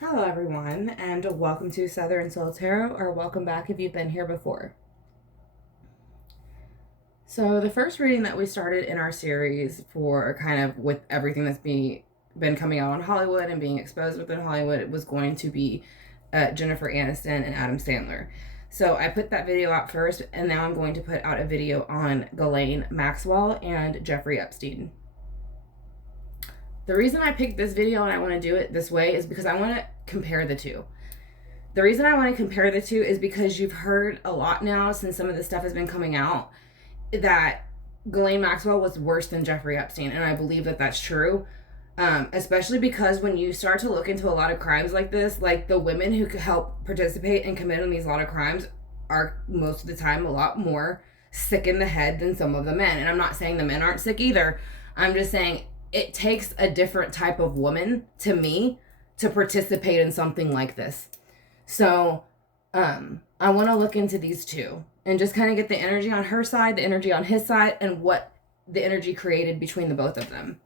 Hello everyone, and welcome to Southern Soul Tarot, or welcome back if you've been here before. So the first reading that we started in our series for kind of with everything that's been coming out on Hollywood and being exposed within Hollywood was going to be Jennifer Aniston and Adam Sandler. So I put that video out first, and now I'm going to put out a video on Ghislaine Maxwell and Jeffrey Epstein. The reason I picked this video and I want to do it this way is because I want to compare the two. The reason I want to compare the two is because you've heard a lot now since some of this stuff has been coming out that Ghislaine Maxwell was worse than Jeffrey Epstein, and I believe that that's true. Especially because when you start to look into a lot of crimes like this, like the women who could help participate and commit on these lot of crimes are most of the time a lot more sick in the head than some of the men. And I'm not saying the men aren't sick either. I'm just saying it takes a different type of woman, to me, to participate in something like this. So I want to look into these two and just kind of get the energy on her side, the energy on his side, and what the energy created between the both of them.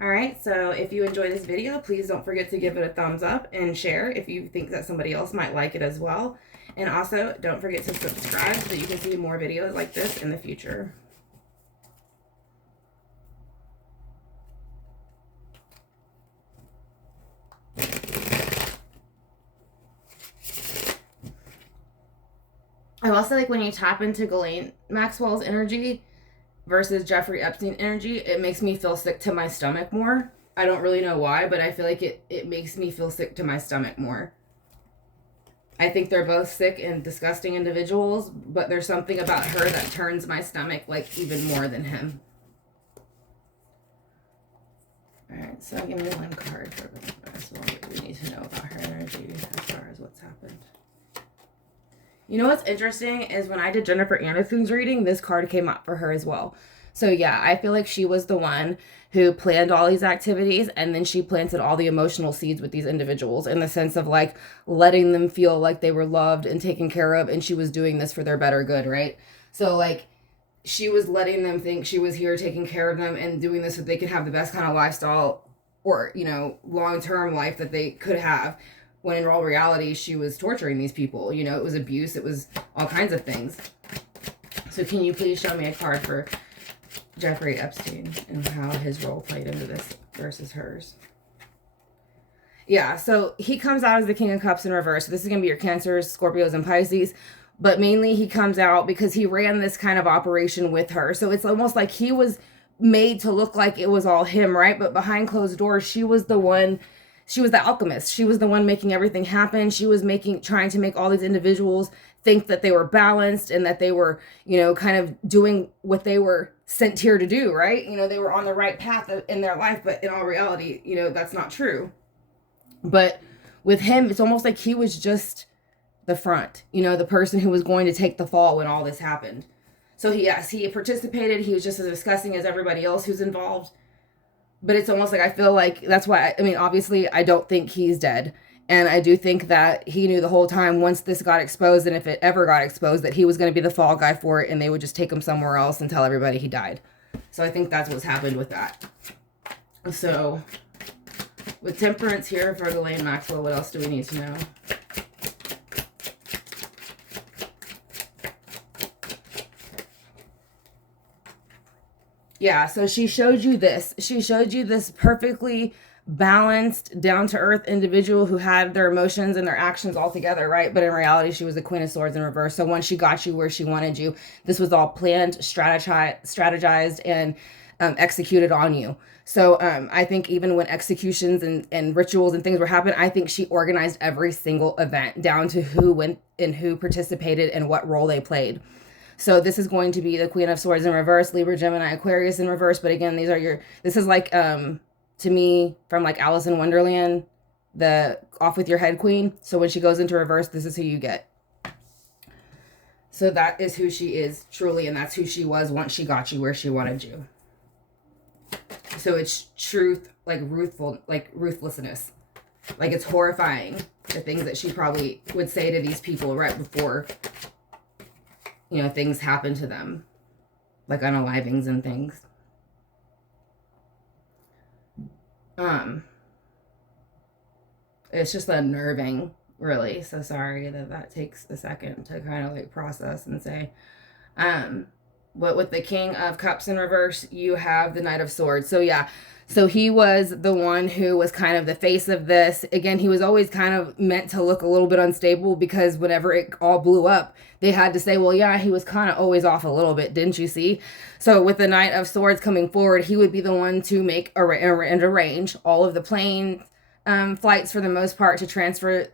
All right, so if you enjoy this video, please don't forget to give it a thumbs up and share if you think that somebody else might like it as well. And also, don't forget to subscribe so you can see more videos like this in the future. I also like when you tap into Ghislaine Maxwell's energy versus Jeffrey Epstein energy, it makes me feel sick to my stomach more. I don't really know why, but I feel like it makes me feel sick to my stomach more. I think they're both sick and disgusting individuals, but there's something about her that turns my stomach like even more than him. Alright, so give me one card for what we need to know about her energy as far as what's happened. You know what's interesting is when I did Jennifer Aniston's reading, this card came up for her as well. So yeah, I feel like she was the one who planned all these activities, and then she planted all the emotional seeds with these individuals in the sense of like letting them feel like they were loved and taken care of, and she was doing this for their better good, right? So like she was letting them think she was here taking care of them and doing this so they could have the best kind of lifestyle or, you know, long-term life that they could have, when in all reality she was torturing these people. You know, it was abuse, it was all kinds of things. So can you please show me a card for Jeffrey Epstein and how his role played into this versus hers? Yeah, so he comes out as the King of Cups in reverse. So this is going to be your Cancers, Scorpios, and Pisces. But mainly he comes out because he ran this kind of operation with her. So it's almost like he was made to look like it was all him, right? But behind closed doors, she was the one. She was the alchemist. She was the one making everything happen. She was trying to make all these individuals think that they were balanced and that they were, you know, kind of doing what they were sent here to do, right? You know, they were on the right path in their life, but in all reality, you know, that's not true. But with him, it's almost like he was just the front, you know, the person who was going to take the fall when all this happened. So yes, he participated. He was just as disgusting as everybody else who's involved. But it's almost like I feel like that's why, I mean, obviously I don't think he's dead. And I do think that he knew the whole time once this got exposed, and if it ever got exposed, that he was going to be the fall guy for it, and they would just take him somewhere else and tell everybody he died. So I think that's what's happened with that. So with Temperance here for Ghislaine Maxwell, what else do we need to know? Yeah, so she showed you this. She showed you this perfectly balanced, down-to-earth individual who had their emotions and their actions all together, right? But in reality, she was the Queen of Swords in reverse. So once she got you where she wanted you, this was all planned, strategized, and executed on you. So I think even when executions and rituals and things were happening, I think she organized every single event down to who went and who participated and what role they played. So this is going to be the Queen of Swords in reverse, Libra, Gemini, Aquarius in reverse. But again, this is like, to me, from like Alice in Wonderland, the Off With Your Head Queen. So when she goes into reverse, this is who you get. So that is who she is truly, and that's who she was once she got you where she wanted you. So it's truth, like ruthlessness. Like it's horrifying, the things that she probably would say to these people right before, you know, things happen to them, like unalivings and things. Um, it's just unnerving, really. So sorry that takes a second to kind of like process and say. But with the King of Cups in reverse, you have the Knight of Swords. So yeah, so he was the one who was kind of the face of this. Again, he was always kind of meant to look a little bit unstable because whenever it all blew up, they had to say, well, yeah, he was kind of always off a little bit, didn't you see? So with the Knight of Swords coming forward, he would be the one to make and arrange all of the plane flights for the most part to transfer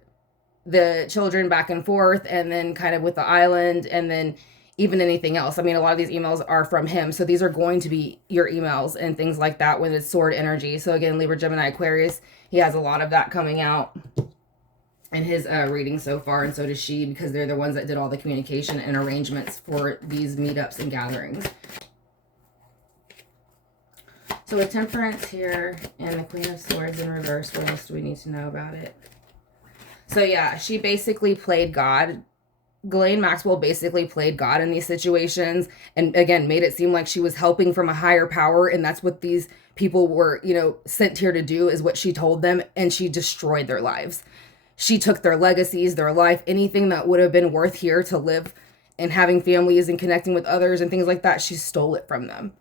the children back and forth, and then kind of with the island, and then even anything else. I mean, a lot of these emails are from him. So these are going to be your emails and things like that when it's sword energy. So again, Libra, Gemini, Aquarius, he has a lot of that coming out in his reading so far. And so does she, because they're the ones that did all the communication and arrangements for these meetups and gatherings. So with Temperance here and the Queen of Swords in reverse, what else do we need to know about it? So yeah, she basically played God. Ghislaine Maxwell basically played God in these situations, and again made it seem like she was helping from a higher power, and that's what these people were, you know, sent here to do, is what she told them, and she destroyed their lives. She took their legacies, their life, anything that would have been worth here to live and having families and connecting with others and things like that. She stole it from them.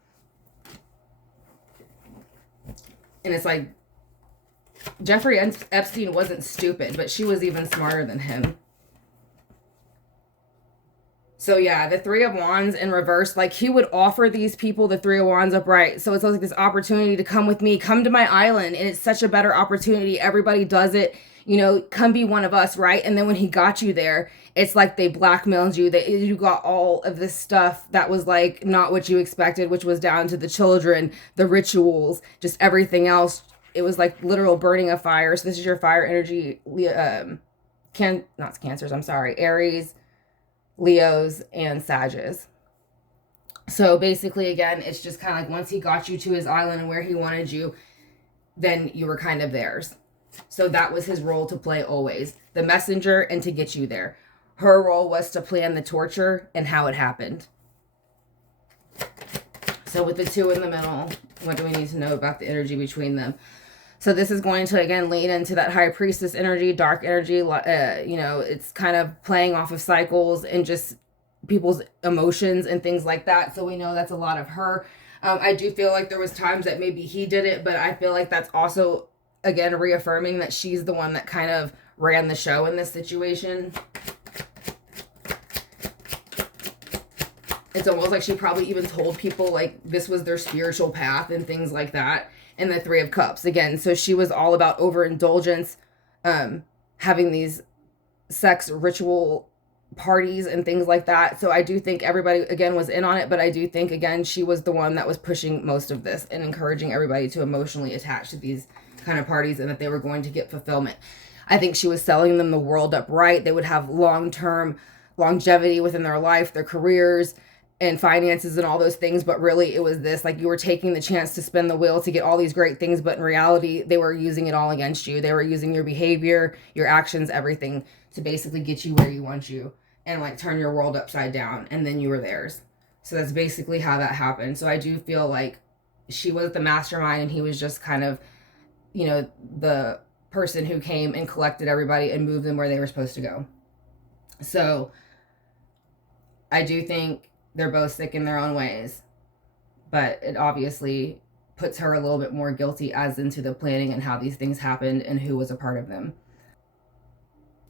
And it's like, Jeffrey Epstein wasn't stupid, but she was even smarter than him. So yeah, the Three of Wands in reverse, like he would offer these people the Three of Wands upright. So it's like this opportunity to come with me, come to my island. And it's such a better opportunity. Everybody does it, you know, come be one of us, right? And then when he got you there, it's like they blackmailed you. That you got all of this stuff that was like not what you expected, which was down to the children, the rituals, just everything else. It was like literal burning of fire. So this is your fire energy, not Cancers, I'm sorry, Aries, Leos, and Sages. So basically, again, it's just kind of like once he got you to his island and where he wanted you, then you were kind of theirs. So that was his role to play always. The messenger and to get you there. Her role was to plan the torture and how it happened. So with the two in the middle, what do we need to know about the energy between them? So this is going to, again, lean into that high priestess energy, dark energy. You know, it's kind of playing off of cycles and just people's emotions and things like that. So we know that's a lot of her. I do feel like there was times that maybe he did it, but I feel like that's also, again, reaffirming that she's the one that kind of ran the show in this situation. It's almost like she probably even told people like this was their spiritual path and things like that. And the Three of Cups again. So she was all about overindulgence, having these sex ritual parties and things like that. So I do think everybody again was in on it, but I do think again she was the one that was pushing most of this and encouraging everybody to emotionally attach to these kind of parties and that they were going to get fulfillment. I think she was selling them the world upright. They would have long-term longevity within their life, their careers, and finances and all those things, but really it was this, like you were taking the chance to spin the wheel to get all these great things, but in reality, they were using it all against you. They were using your behavior, your actions, everything to basically get you where you want you and like turn your world upside down, and then you were theirs. So that's basically how that happened. So I do feel like she was the mastermind and he was just kind of, you know, the person who came and collected everybody and moved them where they were supposed to go. So I do think they're both sick in their own ways, but it obviously puts her a little bit more guilty as into the planning and how these things happened and who was a part of them.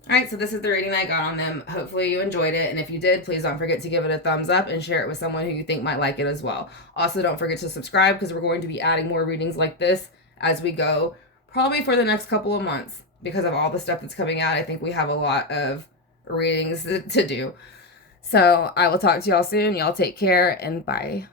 All right, so this is the reading I got on them. Hopefully you enjoyed it, and if you did, please don't forget to give it a thumbs up and share it with someone who you think might like it as well. Also, don't forget to subscribe because we're going to be adding more readings like this as we go, probably for the next couple of months because of all the stuff that's coming out. I think we have a lot of readings to do. So I will talk to y'all soon. Y'all take care and bye.